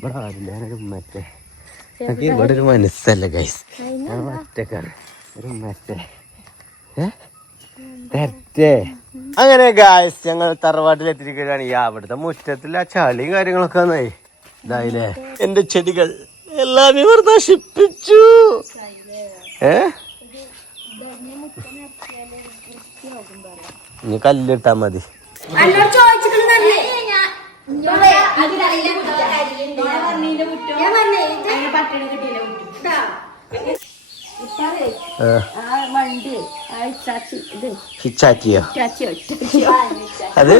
ഇവിടെ ആരില്ല. മറ്റേ ഇവിടെ ഒരു മനസ്സല്ല ഗൈസ്, ഞാൻ ഒറ്റക്കാണ്. ഒരു മറ്റേ തെറ്റേ. അങ്ങനെ ഗൈസ് ഞങ്ങൾ തറവാട്ടിലെത്തിരിക്കുകയാണ്. ഈ അവിടുത്തെ മുറ്റത്തിൽ ആ ചളിയും കാര്യങ്ങളൊക്കെ ഇതായില്ലേ. എന്റെ ചെടികൾ എല്ലാം ഇവർ നശിപ്പിച്ചു. ഇനി കല്ലിട്ടാ മതി. ഹിച്ചാച്ചിയോ അത്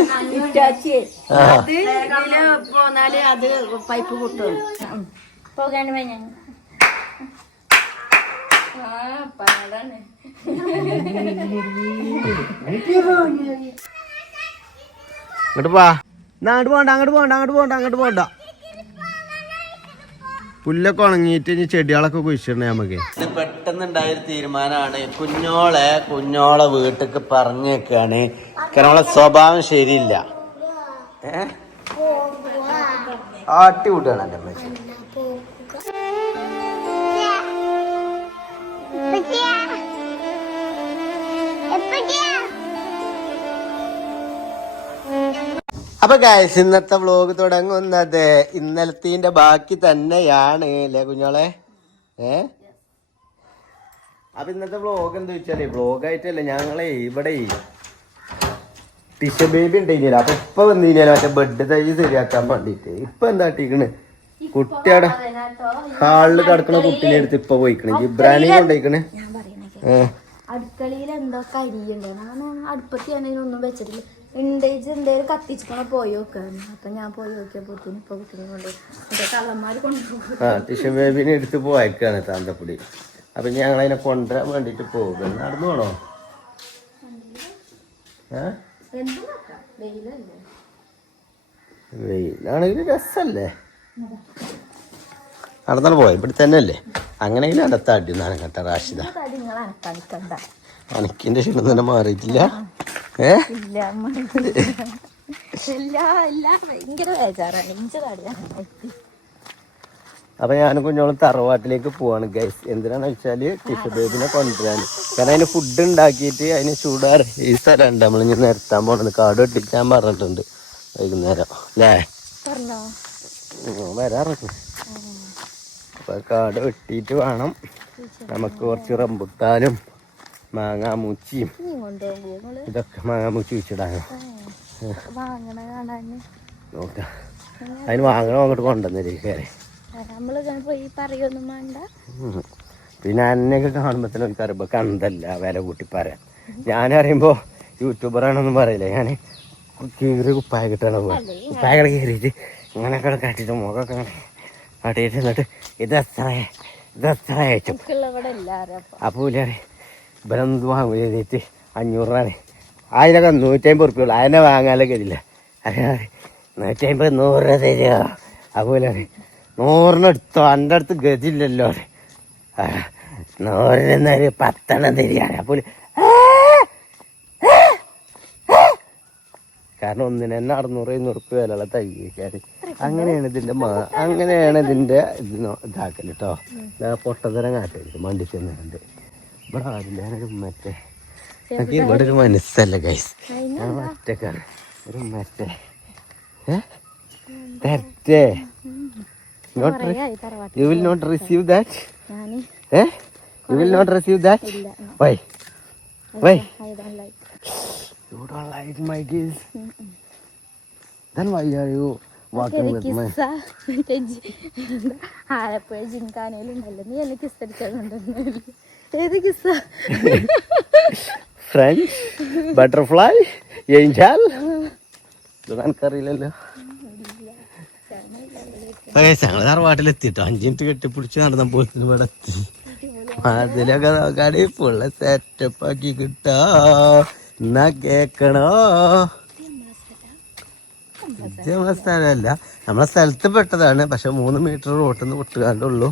പോന്നാല് അത് പൈപ്പ് പൊട്ടും. പോകാണ്ട് ഞാൻ പാടാണ്. അങ്ങോട്ട് പോവാ. അങ്ങോട്ട് പോകണ്ട, അങ്ങോട്ട് പോകണ്ട, അങ്ങോട്ട് പോകണ്ട, അങ്ങോട്ട് പോകണ്ട. പുല്ലൊക്കെ ഉണങ്ങിയിട്ട് ഇനി ചെടികളൊക്കെ കുഴിച്ചിടണേ നമുക്ക്. ഇത് പെട്ടെന്നുണ്ടായൊരു തീരുമാനമാണ്. കുഞ്ഞോളെ വീട്ടിക്ക് പറഞ്ഞേക്കാണ്. കാരണം അവളെ സ്വഭാവം ശരിയില്ല. ആട്ടി വിടുകയാണ് എൻ്റെ അമ്മ. അപ്പൊ ഗൈസ് ഇന്നത്തെ വ്ലോഗ് തുടങ്ങുന്നത് ഇന്നലത്തിന്റെ ബാക്കി തന്നെയാണ് അല്ലേ കുഞ്ഞോളെ? അപ്പൊ ഇന്നത്തെ വ്ലോഗ് എന്താ വെച്ചാലേ, വ്ലോഗായിട്ടല്ലേ, ഞങ്ങളെ ഇവിടെ ടിഷ ബേബി ഉണ്ടായില്ല. അപ്പൊ ഇപ്പൊ വന്നില്ല മറ്റേ ബെഡ് തൈ ശരിയാക്കാൻ വേണ്ടിട്ട്. ഇപ്പൊ എന്താ ഇട്ടിക്കണ്, കുട്ടിയുടെ ഹാളില് കിടക്കണ കുട്ടീനെ എടുത്ത് ഇപ്പൊ പോയിക്കണ്. ജിബ്രാനി കൊണ്ടുപോയിക്കണ്. അടുക്കളയിൽ എന്തോ കരിയുണ്ട്. ഞാൻ അടുപ്പത്തി ഒന്നും വെച്ചിട്ടില്ല. എന്തേലും കത്തിച്ചിട്ട് പോയി നോക്കാണ്. അപ്പൊ ഞാൻ പോയി നോക്കിയപ്പോ ഇപ്പൊ കുട്ടിനെ കൊണ്ട് കള്ളന്മാര് കൊണ്ടുപോകും. ടിഷൻ ബേബിനെ എടുത്ത് പോയക്കാണ് താന്തപ്പൊടി. അപ്പൊ ഞങ്ങൾ അതിനെ കൊണ്ടുവരാൻ വേണ്ടിട്ട് പോകും. നടന്നു പോണോ? വെയിലാണെങ്കിൽ രസല്ലേ, നടന്നാണ് പോയ. ഇവിടെ തന്നെ അല്ലേ, അങ്ങനെയെങ്കിലും അടുത്ത അടി നനങ്ങട്ട റാഷിദ. അനക്കിന്റെ ക്ഷീണം തന്നെ മാറിയിട്ടില്ല. അപ്പൊ ഞാനും കുഞ്ഞോളും തറവാട്ടിലേക്ക് പോവാണ് ഗൈസ്. എന്തിനാന്ന് വെച്ചാല് ടിഷു ബേബിനെ കൊണ്ടുവരാൻ. കാരണം അതിന് ഫുഡ് ഉണ്ടാക്കിയിട്ട് അതിന് ചൂടാറ് ഈ സ്ഥലം ഉണ്ട്. നമ്മളിങ്ങനെ നിരത്താൻ പോണത്. കാട് വെട്ടിക്കാൻ പറഞ്ഞിട്ടുണ്ട് വൈകുന്നേരം അല്ലേ? വരാറൊക്കെ. അപ്പൊ കാട് വെട്ടിയിട്ട് വേണം നമുക്ക് കുറച്ച് റംബുട്ടാനും മാങ്ങാമൂച്ചിയും ഇതൊക്കെ മാങ്ങാമൂച്ചി വെച്ചിടാനോ നോക്കാം. അതിന് വാങ്ങണോ അങ്ങോട്ട് കൊണ്ടുവന്നിരിക്കേ. പിന്നെ എന്നെയൊക്കെ കാണുമ്പോ എനിക്കറിയുമ്പോ കണ്ടല്ല വില കൂട്ടി പറയാൻ. ഞാനറിയുമ്പോ യൂട്യൂബറാണെന്നും പറയില്ല. ഞാൻ കീറി കുപ്പായ കിട്ടണ പോലെ കുപ്പായകൾ കീറിയിട്ട് ഇങ്ങനെയൊക്കെ കാട്ടിട്ട് മുഖമൊക്കെ കാട്ടിയിട്ട് എന്നിട്ട് ഇതെത്ര അയച്ചു. അപ്പൊ പുള്ളിയാറി ഇവരൊന്നും വാങ്ങും ചെയ്തിട്ട് 500 രൂപയാണ്. അതിനൊക്കെ 150 ഉറുപ്പിയുള്ളൂ. അതിനെ വാങ്ങാനൊക്കെ ഇല്ല. അതെ 150 100 രൂപ തരുമോ? അതുപോലെ 100 എടുത്തോ, എൻ്റെ അടുത്ത് ഗതിയില്ലല്ലോ. 100 10 തരികയാണ്. അപ്പോൾ കാരണം ഒന്നിന് തന്നെ 600-700 ഉറുപ്പിക വിലയുള്ള തൈ വയ്ക്കാൻ. അങ്ങനെയാണ് ഇതിൻ്റെ ഇതാക്കൽ കേട്ടോ. പൊട്ടത്തരം കാട്ടായിരിക്കും വണ്ടി ചെന്നിട്ടുണ്ട്. ഇവിടെ ആരില്ല. മറ്റേ ഇവിടെ ഒരു മനസ്സല്ല ഗൈസ്, ഞാൻ ഒറ്റക്കാണ്. ഒരു മറ്റേ തെറ്റേ. You will not receive that? You will not receive that? Why? You don't like my kiss? Then why are you walking with me? Alappuzha ജിൻകാനയിലുണ്ടല്ലോ, നീ എന്നെ കിസ് അടിച്ചതുകൊണ്ടല്ലോ. ഏത് കിസ്സ? ഫ്രഞ്ച് ബട്ടർഫ്ലൈ ഏഞ്ചൽ ഇതൊന്നും എനിക്കറിയില്ലല്ലോ. ഞങ്ങൾ തറവാട്ടിലെത്തിട്ടോ 5 മിനിറ്റ് കെട്ടിപ്പിടിച്ച് നടന്ന പോലത്തിന് ഇവിടെ എത്തി. അതിലൊക്കെ നോക്കാടി ഫുള്ള് സെറ്റപ്പ് ആക്കി കിട്ടോ. എന്നാ കേക്കണോ? നമ്മളെ സ്ഥലമല്ല, നമ്മളെ സ്ഥലത്ത് പെട്ടതാണ്. പക്ഷെ 3 മീറ്റർ റോട്ടിൽ നിന്ന് വിട്ടുകാണ്ടുള്ളൂ.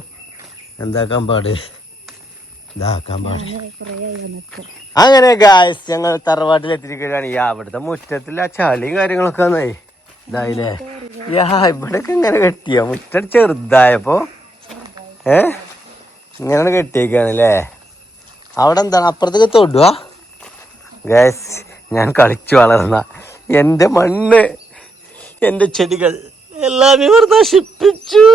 എന്താക്കാൻ പാട്, ഇതാക്കാൻ പാട്. അങ്ങനെ ഗായ്സ് ഞങ്ങൾ തറവാട്ടിലെത്തിരിക്കുകയാണ്. ഈ അവിടുത്തെ മുറ്റത്തിൽ ആ ചളിയും കാര്യങ്ങളൊക്കെ ഇതായില്ലേ ഇവിടൊക്കെ ഇങ്ങനെ കെട്ടിയോ മുറ്റം ചെറുതായപ്പോ ഇങ്ങനെ കെട്ടിയേക്കാണല്ലേ. അവിടെ എന്താണ് അപ്പുറത്തേക്ക് തൊടുക ഗൈസ്. ഞാൻ കളിച്ചു വളർന്ന എൻ്റെ മണ്ണ് എൻ്റെ ചെടികൾ എല്ലാം ഇവർ നശിപ്പിച്ചു.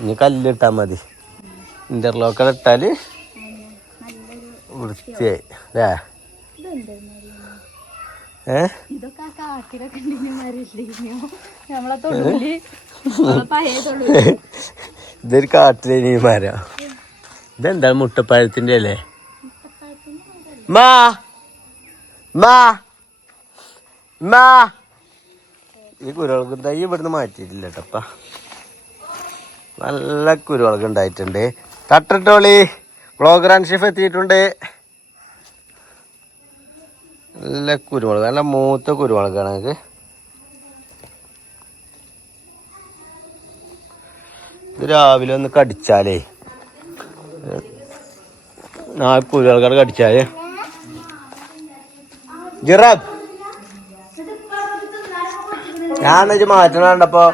ഇനി കല്ലിട്ടാ മതി, ഇന്റർലോക്കൽ ഇട്ടാല് വൃത്തിയായി അല്ലേ. ഇതൊരു കാട്ടിലെ മരം. ഇതെന്താ മുട്ടപ്പഴത്തിന്റെ അല്ലേ? മാ മാ മാ ഈ കുരുവളക് തൈ ഇവിടുന്ന് മാറ്റിയിട്ടില്ല കേട്ടപ്പ. നല്ല കുരുവളക് ഉണ്ടായിട്ടുണ്ട്. തട്ടട്ടോളി വ്ളോഗർ അൻഷിഫ് എത്തിയിട്ടുണ്ട്. നല്ല കുരുമുളക്, നല്ല മൂത്ത കുരുമുളകാണ് നമുക്ക്. ഇത് രാവിലെ ഒന്ന് കടിച്ചാലേ കുരുമുളകാണ് കടിച്ചാല് ജിറാബ് ഞാനെന്ന് മാറ്റണ കണ്ടപ്പോ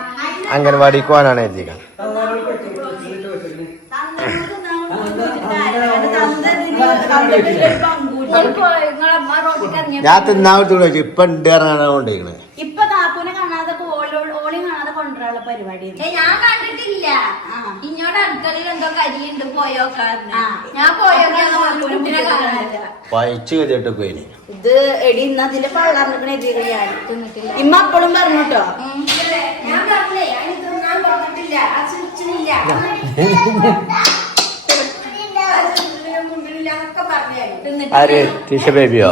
അംഗൻവാടിക്ക് പോകാനാണ് എത്തിക്കാം. ഞാൻ തിന്നാവത്തോളൂ ചോദിച്ചു. ഇപ്പൊ ഉണ്ട് ഇറങ്ങാനാണ് കൊണ്ടിരിക്കണേ. ഇപ്പൊ താത്തൂനെ കാണാതെ ഓളി കാണാതെ കൊണ്ടുവരാനുള്ള പരിപാടി ഞാൻ കണ്ടിട്ടില്ല. ഇങ്ങോട്ട് അടുക്കളയിൽ എന്തോ കരിയുണ്ട് പോയോക്കാന്ന്. ഞാൻ പോയോക്കാനെ കാണാനില്ല. പയച്ചു കയറിയിട്ട് പോയിന്. ഇത് എടി ഇന്ന് അതിന്റെ പള്ളറിഞ്ഞിക്കണ ഞാൻ തിന്നിട്ടില്ല. ഇമ്മ അപ്പോഴും പറഞ്ഞു കേട്ടോ. ഞാൻ പറഞ്ഞേ അതിന് തിന്നാൻ പറഞ്ഞിട്ടില്ല. അച്ഛനില്ല ആര് ടീഷ ബേബിയോ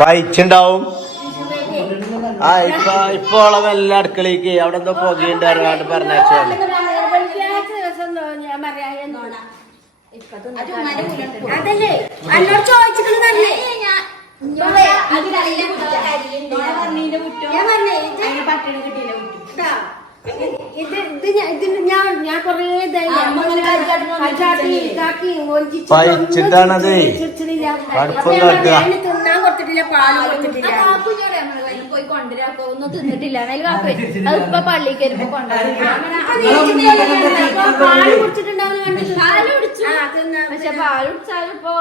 പയച്ചുണ്ടാവും. ആ ഇപ്പൊ എല്ലാ അടുക്കളയ്ക്ക് അവിടെ എന്തോ പുകയുണ്ട് അറിയാണ്ട് പറഞ്ഞാൽ അതല്ലേ എന്നോട് ചോദിച്ചിട്ടുണ്ടല്ലേ പട്ടിണി കിട്ടിയില്ല. പയച്ചിട്ടാണത് തിന്നാൻ കൊടുത്തിട്ടില്ല, പാല് കൊടുത്തിട്ടില്ല. പോയി കൊണ്ടുവരാ ഒന്നും തിന്നിട്ടില്ല. അതിപ്പോ പള്ളിക്ക് വരുമ്പോ പാല് കുടിച്ചിട്ടുണ്ടാവും. പക്ഷെ പാല് കുടിച്ചാലും ഇപ്പൊ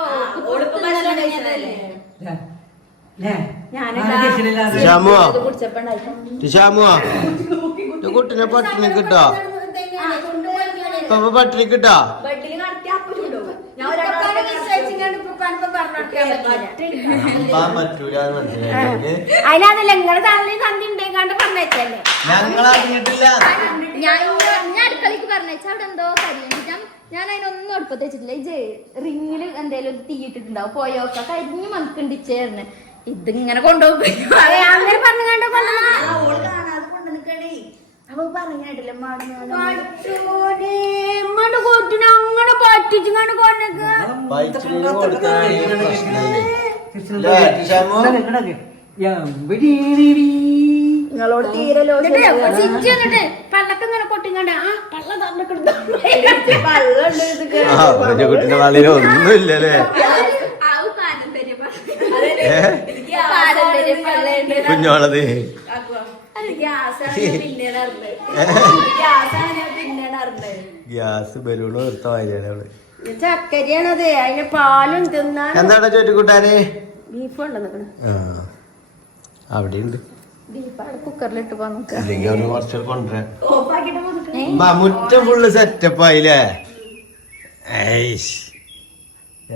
കുട്ടിനെ പട്ടിണി കിട്ടോ? പട്ടിണി കിട്ടോ? അതിനതല്ല നിങ്ങളെ തള്ളി സന്ധി ഉണ്ടെങ്കിൽ പറഞ്ഞേച്ചല്ലേ. ഞാൻ അടുക്കളക്ക് പറഞ്ഞേച്ച അവിടെ എന്തോ കരിയും. ഞാൻ അതിനൊന്നും അടുപ്പത്ത് വെച്ചിട്ടില്ല. ഇത് റിങ്ങില് എന്തേലും തീയിട്ടിട്ടുണ്ടാവും. പോയോക്ക കരിഞ്ഞ് മണക്കണ്ടിച്ചേർന്ന് ഇതിങ്ങനെ കൊണ്ടുപോകും. അങ്ങനെ പറഞ്ഞു അപ്പൊ പറഞ്ഞിട്ടില്ല അങ്ങനെ പറ്റിച്ചു നിങ്ങളോട് തീരെ പള്ളക്ക് ഇങ്ങനെ കൊട്ടിങ്ങണ്ട പള്ള കുട്ടിന്റെ വളരെ ഒന്നുമില്ലല്ലേ. കുഞ്ഞോളത് ഗ്യാസ് ബലൂണ് നിർത്ത വായിലാണ്. ചക്കരിയാണത്. അതിന് പാലും തിന്നാൻ എന്താണ് ചോറ്റുകൂട്ടാന്? ബീഫ് ഉണ്ടെന്ന് അവിടെ ഉണ്ട്. കുക്കറിലിട്ട് കുറച്ച് കൊണ്ടുവരാൻ. മുറ്റം ഫുള്ള് സെറ്റപ്പ് ആയില്ലേ.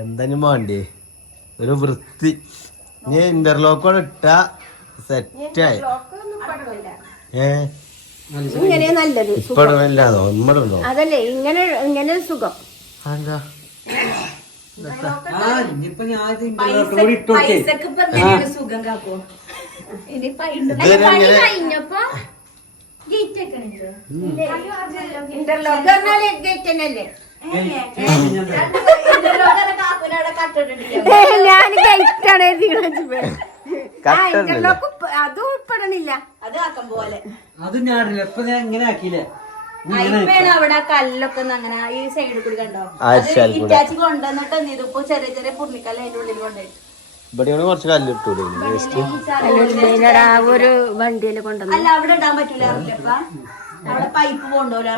എന്തായാലും വേണ്ടി ഒരു വൃത്തി. ഇനി ഇന്റർലോക്കോട് ഇട്ട സെറ്റായി. ഇങ്ങനെ നല്ലത് ഇപ്പഴല്ലാതോ നമ്മളുണ്ടോ? അതല്ലേ ഇങ്ങനെ ഇങ്ങനെ സുഖം. സുഖം കാപ്പോ കഴിഞ്ഞപ്പോ ഇന്റർലോക്ക് ഗേറ്റ് തന്നെയല്ലേ. ഞാൻ ഗേറ്റാണ് അതും ഉൾപ്പെടണില്ല. അത് ആക്കം പോലെ അത് ഞാനില്ല. ഇപ്പൊ ഞാൻ ഇങ്ങനെ ആക്കിയില്ലേ. അവിടെ കല്ലൊക്കെ അങ്ങനെ ഈ സൈഡിൽ കൂടി കണ്ടോ. ഇറ്റാച്ചി കൊണ്ടുവന്നിട്ട് എന്ത് ചെയ്തു? ഇപ്പൊ ചെറിയ ചെറിയ പുള്ളിക്കല്ല് അതിന്റെ ഉള്ളിൽ കൊണ്ടുപോയി ഇവിടെ കുറച്ച് കല്ലിട്ടൂടെ വേസ്റ്റ്. ഒരു വണ്ടിയില് കൊണ്ടുവന്നു. അല്ല അവിടെ ഇടാൻ പറ്റൂല, അവിടെ പൈപ്പ് കൊണ്ടുപോല.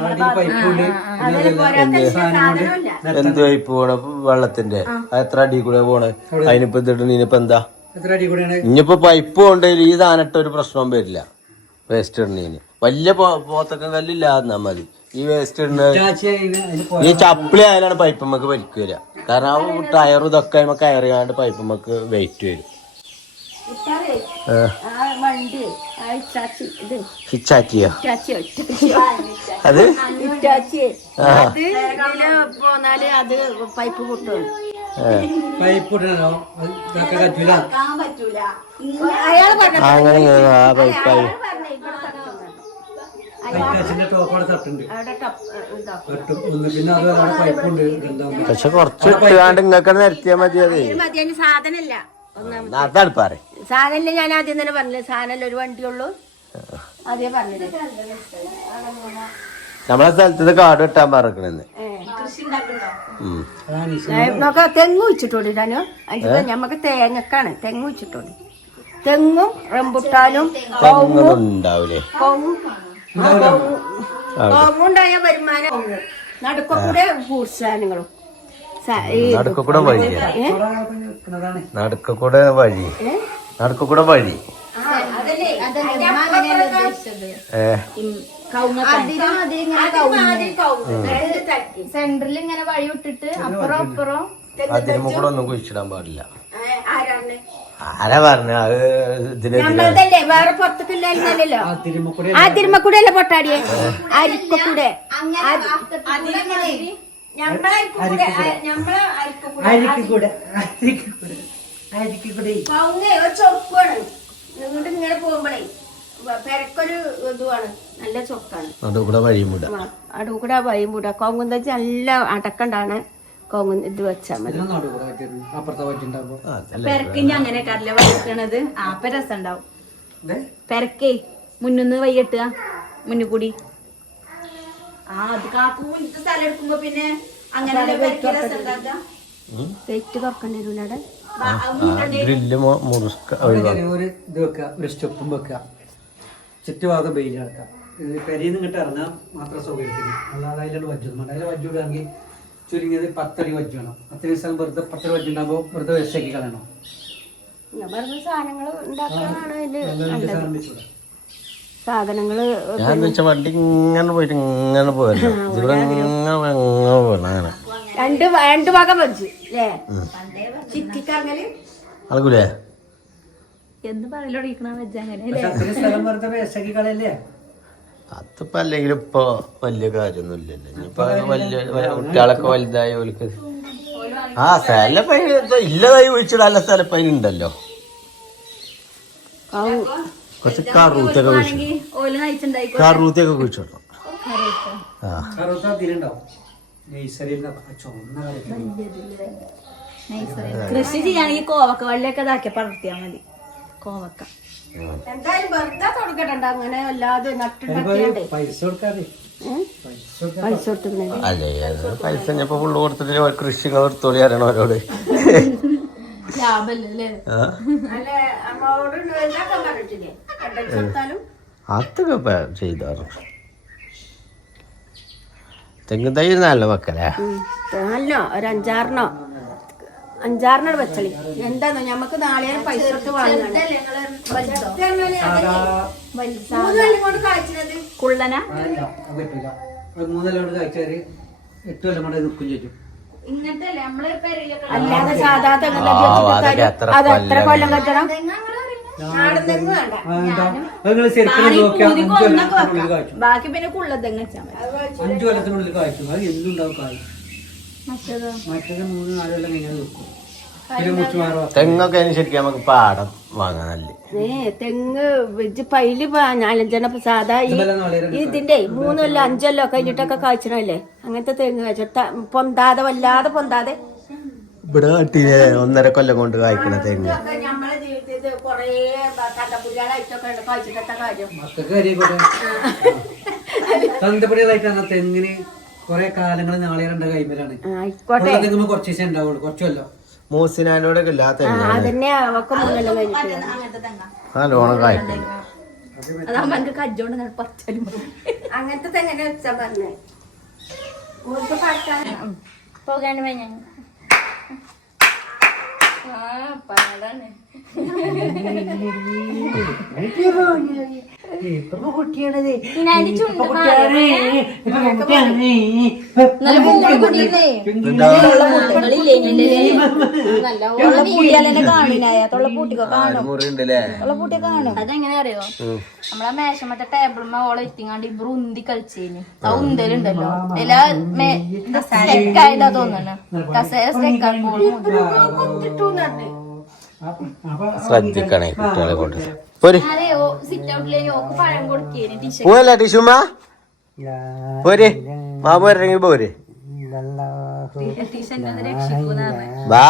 എന്ത് പൈപ്പ് പോണ വെള്ളത്തിന്റെ? എത്ര അടി കൂടെ പോണേ? അതിനിപ്പോ ഇതിനിപ്പോ എന്താ? ഇനിയിപ്പോ പൈപ്പ് കൊണ്ടെങ്കിൽ ഈ സാധനട്ട ഒരു പ്രശ്നവും വരില്ല. വേസ്റ്റ് ഇടുന്നതിന് വലിയ പോത്തക്കം കല്ലില്ലാന്നാ മതി. ഈ വേസ്റ്റ് ഇടുന്ന ഈ ചപ്പിളി ആയാലാണ് പൈപ്പ് നമുക്ക് വലിക്ക് വരിക. കാരണം ആ ടയറും ഇതൊക്കെ കയറിയാണ്ട് പൈപ്പ് നമുക്ക് വെയിറ്റ് വരും. ഹിച്ചാച്ചിയോ അത് പോന്നാല് അത് പൈപ്പ് പൊട്ടും. അങ്ങനെ ആ പൈപ്പായി പക്ഷെ കുറച്ച് ഇട്ടാണ്ട് ഇങ്ങക്ക് നിരത്തിയാ മതി. അത് സാധനല്ല, അതാണ് പറ സാധനം ഞാൻ ആദ്യം തന്നെ പറഞ്ഞില്ലേ, സാധനം ഒരു വണ്ടിയുള്ളൂ. അതേ പറഞ്ഞത് നമ്മളെ സ്ഥലത്ത് കാട് വെട്ടാൻ പറക്കണെന്ന്. നോക്ക തെങ്ങ് വെച്ചിട്ടുണ്ട് ഞാനോ. ഞമ്മക്ക് തേങ്ങക്കാണ് തെങ്ങ് വെച്ചിട്ടുണ്ട്. തെങ്ങും റംബുട്ടാനും ഉണ്ടാവൂലേ? കോങ്ങുണ്ടായ വരുമാനം. നടുക്കൂടെ ഫ്രൂട്ട്സ് സാധനങ്ങളും നടുക്കൂടെ വഴി നടുക്കൂടെ വഴി നടുക്കൂടെ വഴി സെന്ററിൽ ഇങ്ങനെ വഴി വിട്ടിട്ട് അപ്പുറം അപ്പുറം അതിന് കൂടെ ഒന്നും കുഴിച്ചിടാൻ പാടില്ല. ആരാ പറഞ്ഞ അത്? ഇതിനല്ലേ വേറെ പുറത്തേക്കില്ലല്ലോ. ആ തിരുമക്കൂടെ അല്ലേ പൊട്ടാടിയെ? അരിക്കൂടെ ചൊക്കാണ്. നിങ്ങോട്ട് ഇങ്ങനെ പോകുമ്പോഴേ പെരക്കൊരു ഇതുമാണ്, നല്ല ചൊക്കാണ്. അടുക്കൂടെ വഴിയും വിട. അടുക്കൂടെ വഴിയും വിട. കോങ്ങുന്ന നല്ല അടക്കണ്ടാണ്. കോങ്ങ് ഇത് വെച്ചാ മതി. പെരക്കിഞ്ഞ അങ്ങനെ കറില വഴിക്കണത് ആപ്പ രസം ഉണ്ടാവും. പെരക്കേ മുന്നിന്ന് വൈകിട്ടുക മുന്നിൽ കൂടി അത് കാക്കു മുന്നത്തെ സ്ഥലം എടുക്കുമ്പോ പിന്നെ അങ്ങനെ വെയിറ്റ് തുറക്കേണ്ടി വരും. ഗ്രില്ല് ഒരു സ്റ്റെപ്പും വെക്കുക, ചുറ്റുഭാഗം വെയിൽ കിടക്കാം. പെരയിൽ നിന്ന് ഇങ്ങോട്ട് ഇറങ്ങാൻ മാത്രം സൗകര്യത്തിന്. അല്ലാതെ അതിലാണ് വജ്ജുണ്ട്. അതിൽ വജ്ജുവിടാണെങ്കിൽ ചുരുങ്ങിയത് 10 അടി വജ്ജ് വേണം. അത്രയും സ്ഥലം വെറുതെ 10 അടി വജ്ജുണ്ടാകുമ്പോൾ വെറുതെ വേസ്റ്റാക്കി കളയണം. സാധനങ്ങള് ഞാൻ വണ്ടി ഇങ്ങനെ പോയിട്ട് ഇങ്ങനെ പോയല്ലോ. ഇവിടെ അങ്ങനെ രണ്ട് ഭാഗം വെച്ച് ചിക്കിക്കറങ്ങല് അളക്കൂലേ? എന്ന് പറയലോടിക്കണ വെജ് അങ്ങനെ സ്ഥലം വെറുതെ വേസ്റ്റാക്കി കളയല്ലേ? അതിപ്പോ അല്ലെങ്കിലും ഇപ്പൊ വലിയ കാര്യമൊന്നും ഇല്ലല്ലോ. ഇനിയിപ്പൊ വലിയ കുട്ടികളൊക്കെ വലുതായി ഓൽക്ക് ആ സ്ഥലം ഇല്ലതായി ഒഴിച്ചിടാനുള്ള സ്ഥലം ഇപ്പൊ അതിലുണ്ടല്ലോ. കുറച്ച് കറൂത്തൊക്കെ കറൂത്തൊക്കെ കുഴിച്ചിടണം. കൃഷി ചെയ്യാണെങ്കിൽ കോവക്ക വള്ളിയൊക്കെ ഇതാക്കിയ പടർത്തിയാ മതി. കോവക്ക എന്തായാലും വെറുതെ തുടക്കട്ടെ. അങ്ങനെ അല്ലാതെ നട്ടുണ്ടാക്കിയാണ്ടേ പൈസ കൊടുത്തിരുന്നേ. അല്ലേ പൈസ ഇപ്പൊ ഫുള്ള് കൊടുത്തിട്ട് കൃഷി നിർത്തോളി അറിയണം അവരോട്. ലാഭല്ലേ? അതൊക്കെ ചെയ്താറ്. തെങ്ങ് തൈ നല്ല മക്കളെ നല്ല ഒരു അഞ്ചാറിനോട് വെച്ചളി. എന്താന്നോ ഞമ്മക്ക് നാളെ പൈസ കൊടുത്ത് വാങ്ങുന്നത്. കുള്ളന 3 കൊല്ലം കഴിച്ചാല് 8 കൊല്ലം കൊണ്ട് നിൽക്കും ചെയ്യും. അല്ലാതെ സാധാ തെങ്ങ് അത് എത്ര കൊല്ലം കച്ചണം? ബാക്കി പിന്നെ കുള്ള തെങ്ങ് വെച്ചാൽ മതി. 5 കൊല്ലത്തിനുള്ളിൽ കായ്ക്കും. അത് എന്തുണ്ടാവും കായ്. മറ്റേത് 3-4 കൊല്ലം കഴിഞ്ഞാൽ നിൽക്കും. തെങ്ങൊക്കെ ശരിക്കും നമുക്ക് പാടം വാങ്ങാനല്ലേ? തെങ്ങ് വെച്ച് പൈല് 4-5 സാധാ ഇതിന്റെ 3 കൊല്ലം 5 കൊല്ലം കഴിഞ്ഞിട്ടൊക്കെ കായ്ച്ചണല്ലേ അങ്ങനത്തെ തെങ്ങ് കായ്ച്ച പൊന്താതെ വല്ലാതെ പൊന്താതെ. ഇവിടെ കാട്ടിലെ 1.5 കൊല്ലം കൊണ്ട് കായ്ക്കണ തെങ്ങ് നമ്മളെ ജീവിതത്തിൽ കൊറേ കണ്ടപ്പുരാളായിട്ടൊക്കെ കായ്ച്ചിട്ട കാര്യം. തന്തപ്പടികളായിട്ടാണ് തെങ്ങിന് കൊറേ കാലങ്ങൾ നാളെ കൈമലാണ്. കുറച്ച് ദിവസം ഉണ്ടാവുള്ളൂ. കുറച്ചല്ലോ മൂസിനോടൊക്കെ ഇല്ലാത്ത അതന്നെ അവക്ക് 3 കൊല്ലം കഴിഞ്ഞിട്ട് നല്ലോണം കായ്ക്കും. അതാകുമ്പോ എനിക്ക് കജ്ജോണ്ട് ഇങ്ങനെ പറിച്ചാലും അങ്ങനത്തെ തെങ്ങനെ വെച്ചാ പറഞ്ഞേ ഓർക്ക് പറിക്കാൻ പോകാണ്ട് പോയി ഞാൻ പാടാണ്. കുട്ടിയാണത് ഇതിനതിന്റെ ചുണ്ട് അതെങ്ങനെ അറിയോ? നമ്മളെ മേശമത്തെ ടേബിളുമ്മ ഓളെ എത്തിങ്ങാണ്ട് ഇവർ ഉന്തി കളിച്ചേന്. ആ ഉന്തലുണ്ടല്ലോ സ്റ്റെക്കായതാ തോന്നുന്നു. കസേര സ്റ്റെക്കാക്കുമ്പോൾ ശ്രദ്ധിക്കണേ കുട്ടികളെ കൊണ്ട്. പോര് സിറ്റ് ഔട്ടിലേക്ക് ഓക്ക് പഴം കൊടുക്കേന് ടീഷർട്ട്. പോയല്ല ടിഷുമാ പോര് മാ പോരെങ്കിൽ പോര് ടീഷർട്ട് രക്ഷിക്കൂന്ന് വാ.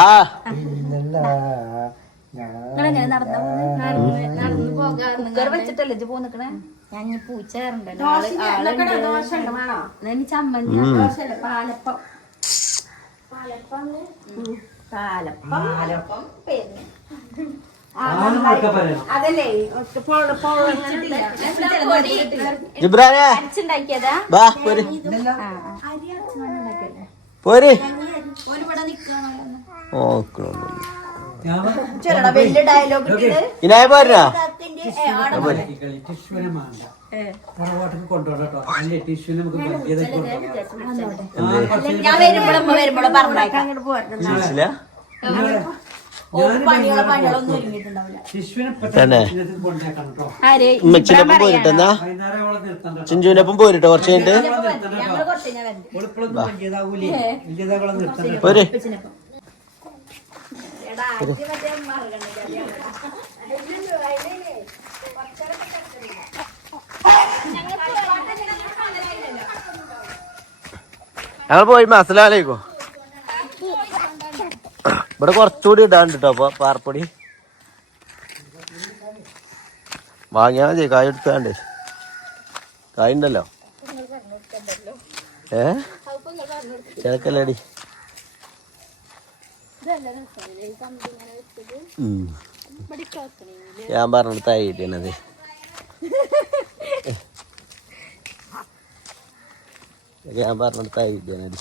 നിങ്ങളെങ്ങനെ നടന്നു പോകാറ് വെച്ചിട്ടല്ലേ ഇത് പോന്നിക്കണേ? ഞാൻ ഇനി പൂച്ച കയറണ്ടല്ലോ ചമ്മന്തി പാലപ്പം പിന്നെ അതല്ലേ ജിബ്രാനെ അരച്ചുണ്ടാക്കിയതാ. വാ പോര് പോര് വലിയ ഡയലോഗ് ഇനായ പോരാ ടിഷ്യൂനെ വേണ്ട തറവാട്ടിൽ കൊണ്ടുപോകട്ടോ. അല്ലെ ടിഷ്യൂനെ നമുക്ക് ഞാൻ വരുമ്പോഴും പറഞ്ഞേക്കാം. പണികളൊന്നും ഒരുങ്ങിയിട്ടുണ്ടാവില്ല. ഉമ്മച്ചിനൊപ്പം പോരിട്ടെന്നാ ചിഞ്ചുവിനൊപ്പം പോരിട്ടോ കുറച്ച് കഴിഞ്ഞിട്ട് പോര്. ഞങ്ങൾ പോയി മസലാലേക്കോ ഇവിടെ കുറച്ചുകൂടി ഇടാണ്ട് കേട്ടോ. അപ്പൊ പാർപ്പൊടി വാങ്ങിയാൽ മതി. കായ് എടുത്താണ്ട് കായ് ഉണ്ടല്ലോ. ചിലക്കല്ലേടി ഞാൻ പറഞ്ഞിട്ട് തായിട്ടത് ഞാൻ പറഞ്ഞിട്ട് തായിട്ടടി.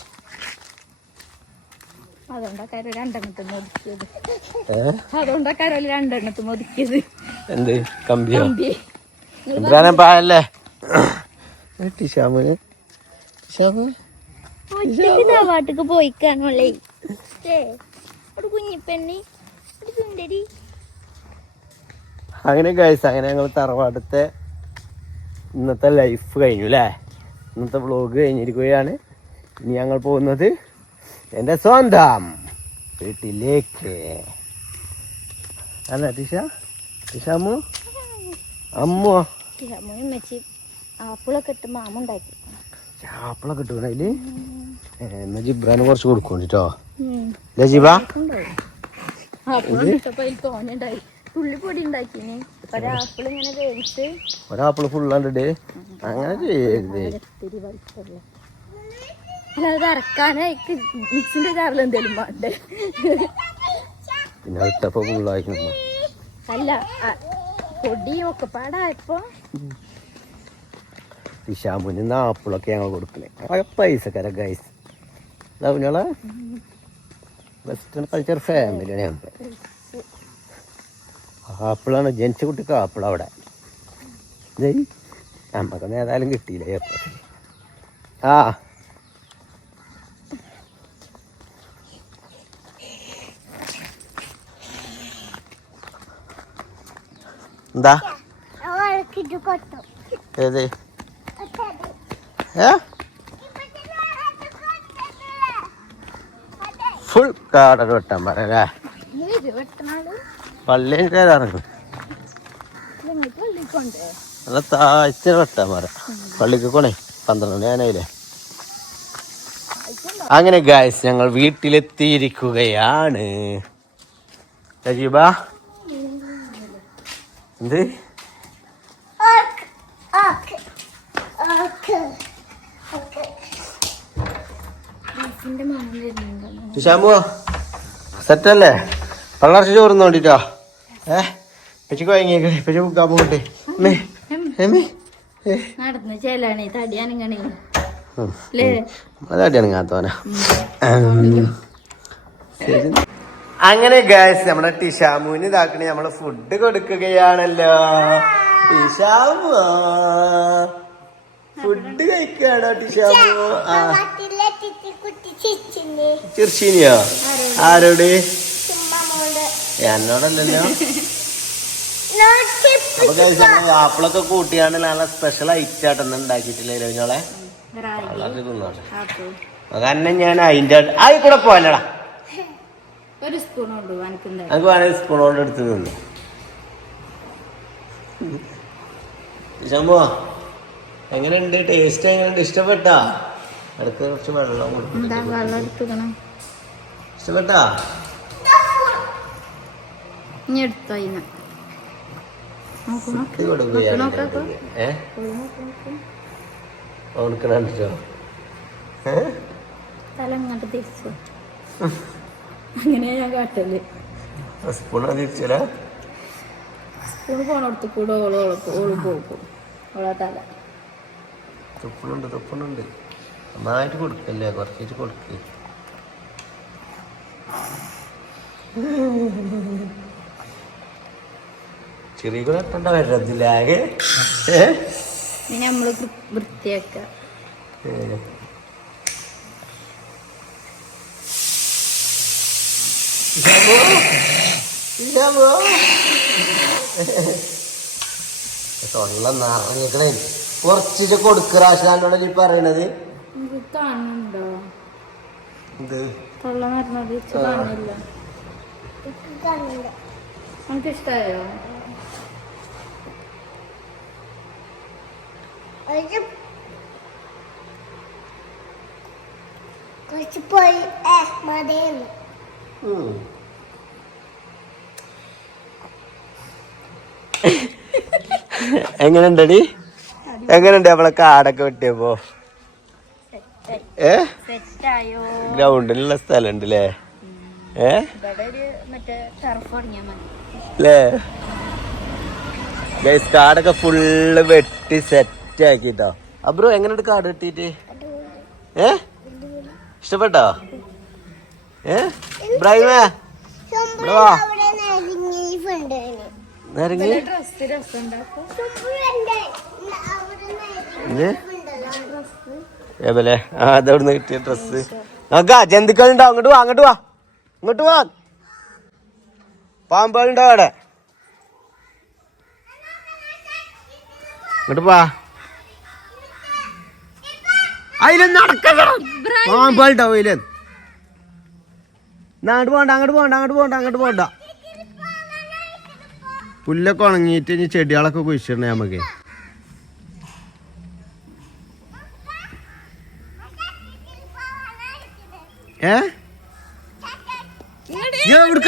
അതുകൊണ്ടാക്കാരോ രണ്ടെണ്ണത്ത് ഒതുക്കിയത്. എന്ത് കമ്പിയോ ഇബ്രാനെ പാഴല്ലേ ടിഷാമന് തറവാട്ടിക്ക് പോയിക്കാണല്ലേ കുഞ്ഞിപ്പെണ്ണി. അങ്ങനെ ഗൈസ് അങ്ങനെ ഞങ്ങൾ തറവാട്ടത്തെ ഇന്നത്തെ ലൈഫ് കഴിഞ്ഞു അല്ലേ. ഇന്നത്തെ വ്ളോഗ് കഴിഞ്ഞിരിക്കുകയാണ്. ഇനി ഞങ്ങൾ പോകുന്നത് എൻ്റെ സ്വന്തം വീട്ടിലേക്ക് അല്ല ടിഷാമു അമ്മോ ആപ്പിളൊക്കെ ഇട്ട് മാമ ഉണ്ടാക്കി. ആപ്പിളൊക്കെ ഇട്ടു അതില് എന്നാ ജിബ്രാന് കുറച്ച് കൊടുക്കോണ്ടിട്ടോ ജിബാ. തുള്ളിപ്പൊടി ഉണ്ടാക്കിന് ഒരാപ്പിൾ ഇങ്ങനെ വേവിച്ച് ഒരാപ്പിള് ഫുള്ളാണ്ടിട്ട് അങ്ങനെ ചെയ്യരുത്. അത് അരക്കാനായിട്ട് മിക്സിന്റെ ചാറിൽ എന്തേലും വേണ്ടേ? പിന്നെ ഇട്ടപ്പോ ഫുള്ളായി. അല്ല പൊടിയും ഒക്കെ പാടായപ്പോ ഷാമുന് ആപ്പിളൊക്കെ ഞങ്ങൾ കൊടുക്കണേ. പൈസക്കാര ഗൈസ് ഞങ്ങളെ വെസ്റ്റേൺ കൾച്ചർ ഫാമിലിയാണ് ഞങ്ങൾ. ആപ്പിളാണ് ജനിച്ച കുട്ടിക്ക് ആപ്പിൾ അവിടെ. നമുക്കൊന്നും ഏതായാലും കിട്ടിയില്ലേ ആ എന്താ ഏത് ഫുൾ കാട വെട്ടാൻ പറയല്ലേ. പള്ളിയിൽ കയറാറുണ്ട് നല്ല താഴ്ച വെട്ടാൻ പറ. പള്ളിക്ക് കൊണേ 12 മണി ആനായില്ലേ. അങ്ങനെ ഗായ്സ് ഞങ്ങൾ വീട്ടിലെത്തിയിരിക്കുകയാണ്. സജീബ എന്ത് ഷാമോ സെറ്റല്ലേ? പള്ളർച്ച ചോറുന്ന് വേണ്ടിട്ടോ. പെച്ചിക്ക് വാങ്ങിയേക്കണേ. പെച്ചി മുക്കാൻ പോകട്ടെ. നടന്ന് ചെല്ലാണ് തടിയാനിങ്ങനെ അതടിയാണെങ്ങാത്തോനാ. അങ്ങനെ ഗൈസ് നമ്മുടെ ടിഷാമുവിന് ഇതാക്കണേ നമ്മള് ഫുഡ് കൊടുക്കുകയാണല്ലോ. ടിഷാമു ഫുഡ് കഴിക്കാണോ ടിഷാമു? ചിർച്ചീനിയോ? ആരോട്? എന്നോടല്ലോ. അപ്പൊ ഗൈസ് നമ്മള് ആപ്പിളൊക്കെ കൂട്ടിയാണ് നല്ല സ്പെഷ്യൽ ഐറ്റം ആയിട്ടൊന്നും ഉണ്ടാക്കിയിട്ടില്ലല്ലോ ഞങ്ങളെ. വളരെ തിന്നോട്ടെ. കാരണം ഞാൻ അതിന്റെ കൂടെ പോലടാ. ഒരു സ്പൂൺ കൊണ്ട് നമുക്ക് വേണമെങ്കിൽ സ്പൂൺ കൊണ്ട് എടുത്ത് തിന്നു. ശമ്പോ എങ്ങനെയുണ്ട്? ടേസ്റ്റ് എങ്ങനെയുണ്ട്? ഇഷ്ടപ്പെട്ടാ? അടുത്ത് കുറച്ച് വെള്ളം ഇഷ്ടപ്പെട്ടാ? ഇനി എടുത്തോ തലങ്ങോട്ട് തിരിച്ചു. അങ്ങനെയാ ഞാൻ കാട്ടല്. സ്പൂൺ തിരിച്ചല്ല. സ്പൂൺ പോണടുത്ത് കൂടെ ഓള് പോകും. ഓളെ തല തുപ്പണുണ്ട്. നന്നായിട്ട് കൊടുക്കല്ലേ, കുറച്ചിട്ട് കൊടുക്ക്. ചെറിയ കൂടെ എത്തണ്ട വരത്തില്ല ആകെ. പിന്നെ നമ്മള് വൃത്തിയാക്ക. തൊള്ള നിറഞ്ഞിക്കണേ. കുറച്ചിട്ട് കൊടുക്കറാശാനോട് നീ പറയണത്. കാണുന്നുണ്ടോ? എന്ത് തൊള്ള നിറഞ്ഞത് കാണില്ല. നമുക്ക് ഇഷ്ടായോ? കുറച്ച് പോയി മതിയെന്ന്. എങ്ങനെയുണ്ടടി? എങ്ങനെയുണ്ട് നമ്മളെ കാടൊക്കെ വെട്ടിയപ്പോ? ഗ്രൗണ്ടിലുള്ള സ്ഥലം ഉണ്ട് അല്ലേ? ഗൈസ് കാടൊക്കെ ഫുള്ള് വെട്ടി സെറ്റ് ആക്കിട്ടോ. അബ്രോ എങ്ങനെയുണ്ട് കാട് വെട്ടിട്ട്? ഇഷ്ടപ്പെട്ടോ? ഇബ്രാഹിമേ ഏപോലെ അതവിടുന്ന് കിട്ടിയ ഡ്രസ്സ്. നോക്കാ ജന്തുക്കളുണ്ടോ? അങ്ങോട്ട് വാ, അങ്ങോട്ട് വാ, ഇങ്ങോട്ട് വാ. പാമ്പുകളുണ്ടോ അവിടെ? ഇങ്ങോട്ട് വാ. അതിലും നടക്കണം. പാമ്പുകളുണ്ടോ അതില്? അങ്ങോട്ട് പോണ്ട, അങ്ങോട്ട് പോണ്ട, അങ്ങോട്ട് പോണ്ട, അങ്ങോട്ട് പോണ്ട. പുല്ലൊക്കെ ഉണങ്ങിയിട്ട് ഇനി ചെടികളൊക്കെ കുഴിച്ചിടണേ നമുക്ക്.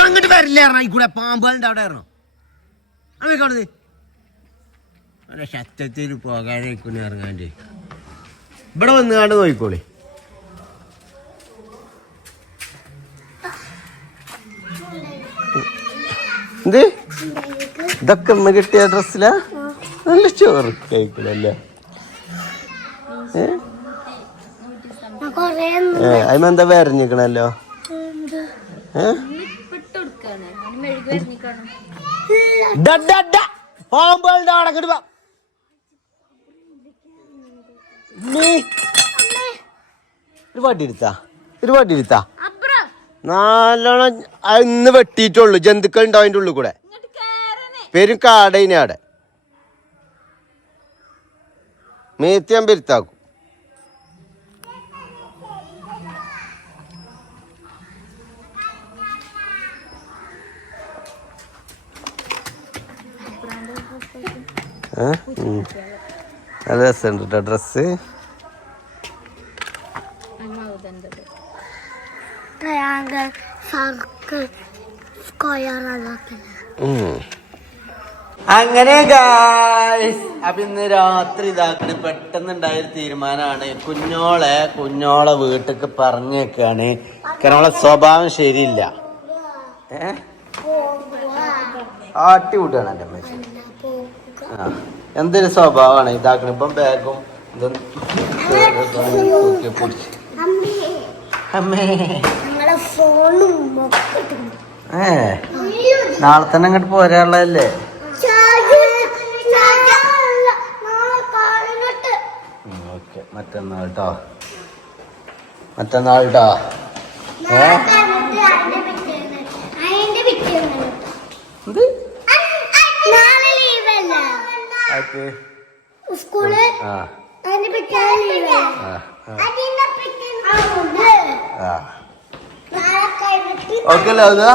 അങ്ങോട്ട് വരില്ല. കൂടെ പാമ്പുകളുണ്ട് അവിടെ. അങ്ങോട്ട് ശക്തത്തിൽ പോകാനേക്കുന്ന ഇറങ്ങാൻ്റെ. ഇവിടെ വന്ന് കാണ്ട് നോക്കിക്കോളി. എന്ത് ഇതൊക്കെ ഒന്ന് കിട്ടിയ ഡ്രസ്സിലാ? നല്ല ചോറ് കഴിക്കണല്ലേ? അതിമെന്താ വരഞ്ഞിക്കണല്ലോ? പാമ്പുകളുടെ അടക്കിട്ട് ഒരു വടി എടുത്താ നല്ലോണം ഇന്ന് വെട്ടിയിട്ടുള്ളു. ജന്തുക്കൾ ഉണ്ടാവും അതിൻ്റെ ഉള്ളിൽ കൂടെ. പേരും കാടയിനെ അവിടെ മേത്തിയാൻ പെരുത്താക്കും. നല്ല രസമുണ്ട് കേട്ടോ ഡ്രസ്സ്. അങ്ങനെ ഗായ്സ് അപ്പൊ ഇന്ന് രാത്രി ഇതാക്കണ പെട്ടെന്നുണ്ടായൊരു തീരുമാനമാണ്. കുഞ്ഞോളെ വീട്ടിലേക്ക് പറഞ്ഞേക്കാണ്. കാരണം അവളെ സ്വഭാവം ശരിയില്ല. ആട്ടി വിടുകയാണ് എൻ്റെ അമ്മച്ചി. ആ എന്തൊരു സ്വഭാവമാണ് ഇതാക്കണ. ഇപ്പം ബാഗും ഇതും പിടിച്ച് അമ്മേ. നാളെ തന്നെ അങ്ങോട്ട് പോരാനുള്ളതല്ലേ? ഓക്കെ മറ്റന്നാൾ കേട്ടോ, മറ്റന്നാൾ കേട്ടോ. ഓക്കെ അല്ലേ അത്?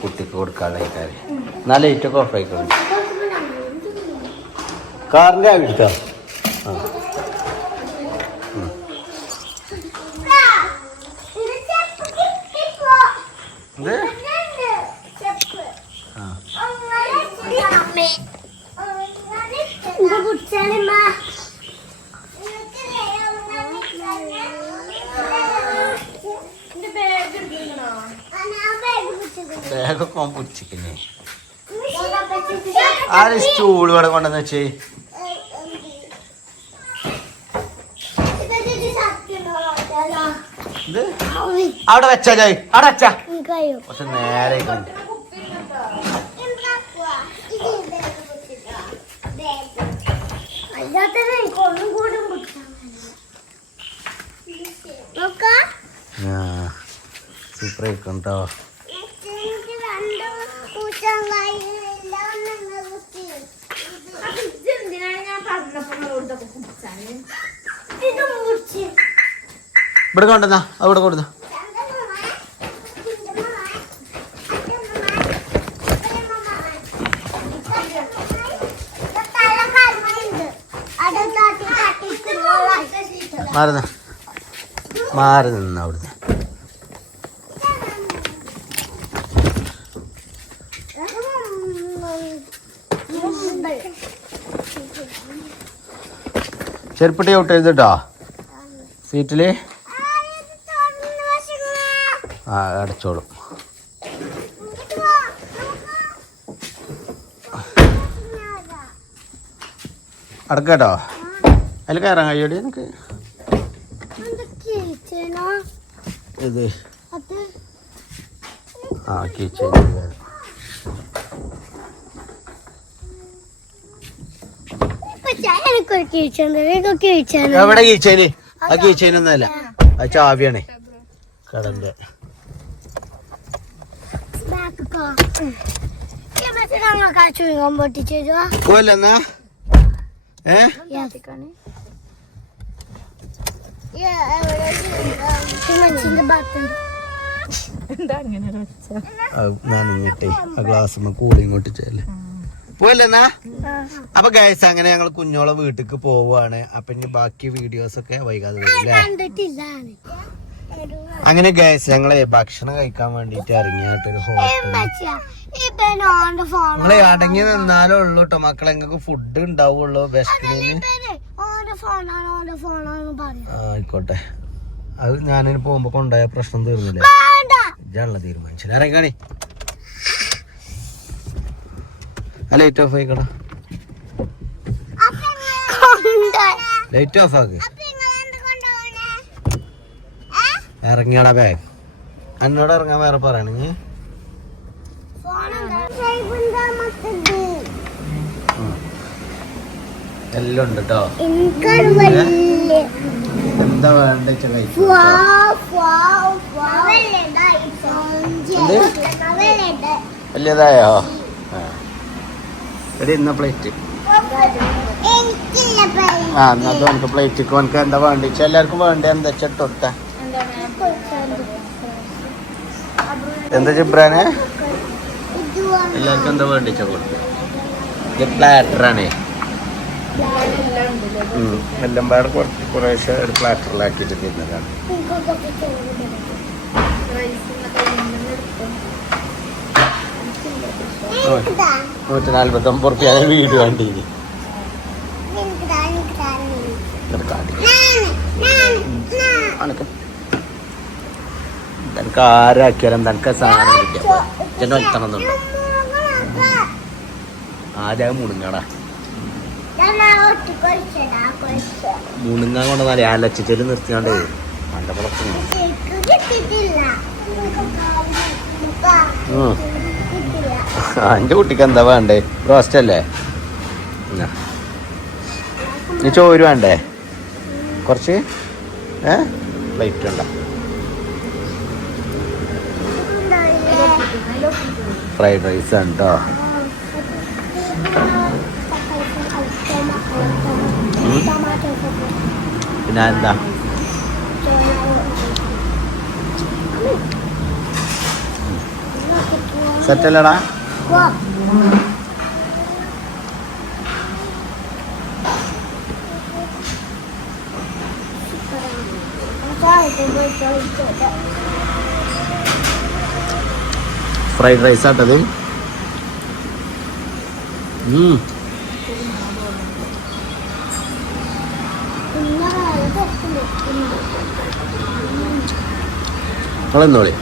കുട്ടിക്ക് കൊടുക്കാനുള്ള കാര്യം. എന്നാ ലൈറ്റൊക്കെ ഓഫ് ആയിക്കോളും. കാറിൻ്റെ ആവിട്ടോ. ആ ബാഗൊക്കെ പിടിച്ചിക്കുന്നേ. ആര് സ്റ്റൂൾ ഇവിടെ കൊണ്ടെന്ന് വെച്ചേ? ഇത് അവിടെ വെച്ചാ ചായ അവിടെ വെച്ചാ പക്ഷെ നേരെ സൂപ്പർ ആയിക്കോ കേട്ടോ. ഇവിടെ കൊണ്ടുവന്നാ അവിടെ കൊടുന്ന മാറി നിന്ന അവിടുന്ന്. ചെരുപ്പട്ടി ഔട്ട് ചെയ്തിട്ടോ സീറ്റില്. ആ അടച്ചോളും. അടക്കട്ടോ. അതിൽ കയറാൻ കഴിയോടി എനിക്ക്? ഇത് ആ കീച്ചെയിൻ. എവിടെ കീച്ചേന്? ആ കീച്ചേനൊന്നല്ല, ആ ചാവിയാണ് കടന്റെ. പോലെന്നാ നനഞ്ഞിട്ടേ ആ ഗ്ലാസ് കൂടി ഇങ്ങോട്ട് ചെല്ലേ പോലെന്നാ. അപ്പൊ ഗൈസ് അങ്ങനെ ഞങ്ങൾ കുഞ്ഞോളെ വീട്ടിക്ക് പോവാണ്. അപ്പൊ ഇനി ബാക്കി വീഡിയോസ് ഒക്കെ വൈകാതെ വരും അല്ലേ? അങ്ങനെ ഗൈസ് ഞങ്ങളെ ഭക്ഷണം കഴിക്കാൻ വേണ്ടിട്ട് ഇറങ്ങിയായിട്ടൊരു ഹോട്ടൽ. നിങ്ങളെ അടങ്ങി നിന്നാലേ ഉള്ളൂ കേട്ടോ മക്കളെ, നിങ്ങൾക്ക് ഫുഡ് ഉണ്ടാവുള്ളൂ. വിശക്കിന് ആയിക്കോട്ടെ, അത് ഞാനിന് പോകുമ്പോ കൊണ്ടായ പ്രശ്നം തീർന്നില്ലേ? ഇതാണല്ലോ തീരുമാനിച്ചത്. ഇറങ്ങാണി ലൈറ്റ് ഓഫ് ആയിക്കോടാ. ലൈറ്റ് ഓഫ് ആക്ക്. ഇറങ്ങിയാടാ ബാഗ്. എന്നോട് ഇറങ്ങാൻ വേറെ പറയണെങ്കിൽ എല്ലാം ഉണ്ട് കേട്ടോ. എന്താ വേണ്ട വലിയതായോ? എടി ഇന്ന പ്ലേറ്റ്. ആ എന്നാ എനിക്ക് പ്ലേറ്റ് ഓനക്ക് എന്താ വേണ്ടിച്ച എല്ലാവർക്കും വേണ്ട എന്താ ചെട്ടൊട്ട എന്താ ജിബ്രാനെ എല്ലാവർക്കും എന്താ വേണ്ടിച്ച കൊടുത്ത. ഇത് പ്ലാറ്ററാണേ. എല്ലാം പാടെ കുറച്ച് കുറേശ്ശെ ഒരു പ്ലാറ്ററിലാക്കിയിട്ട് തിന്നതാണ്. ₹149 വീട് വേണ്ടി തനക്ക് ആരാക്കിയാലും തനക്ക് സാധനം കിട്ടിയ ചെന്ന വത്തണമെന്നുണ്ടോ ആദ്യം മുടുങ്ങടാ മുടുങ്ങാൻ കൊണ്ടുവന്നാൽ അലച്ചിട്ട് നിർത്തിയാണ്ട് നല്ല പുറത്ത് എൻ്റെ കുട്ടിക്ക് എന്താ വേണ്ടേ റോസ്റ്റ് അല്ലേ നീ ചോറ് വേണ്ടേ കുറച്ച് പ്ലേറ്റ് ഉണ്ടോ ഫ്രൈഡ് റൈസ് ഉണ്ടോ പിന്നെ എന്താ സെറ്റല്ലടാ ഫ്രൈഡ് റൈസ് ആട്ടത് നിങ്ങളെന്നോളി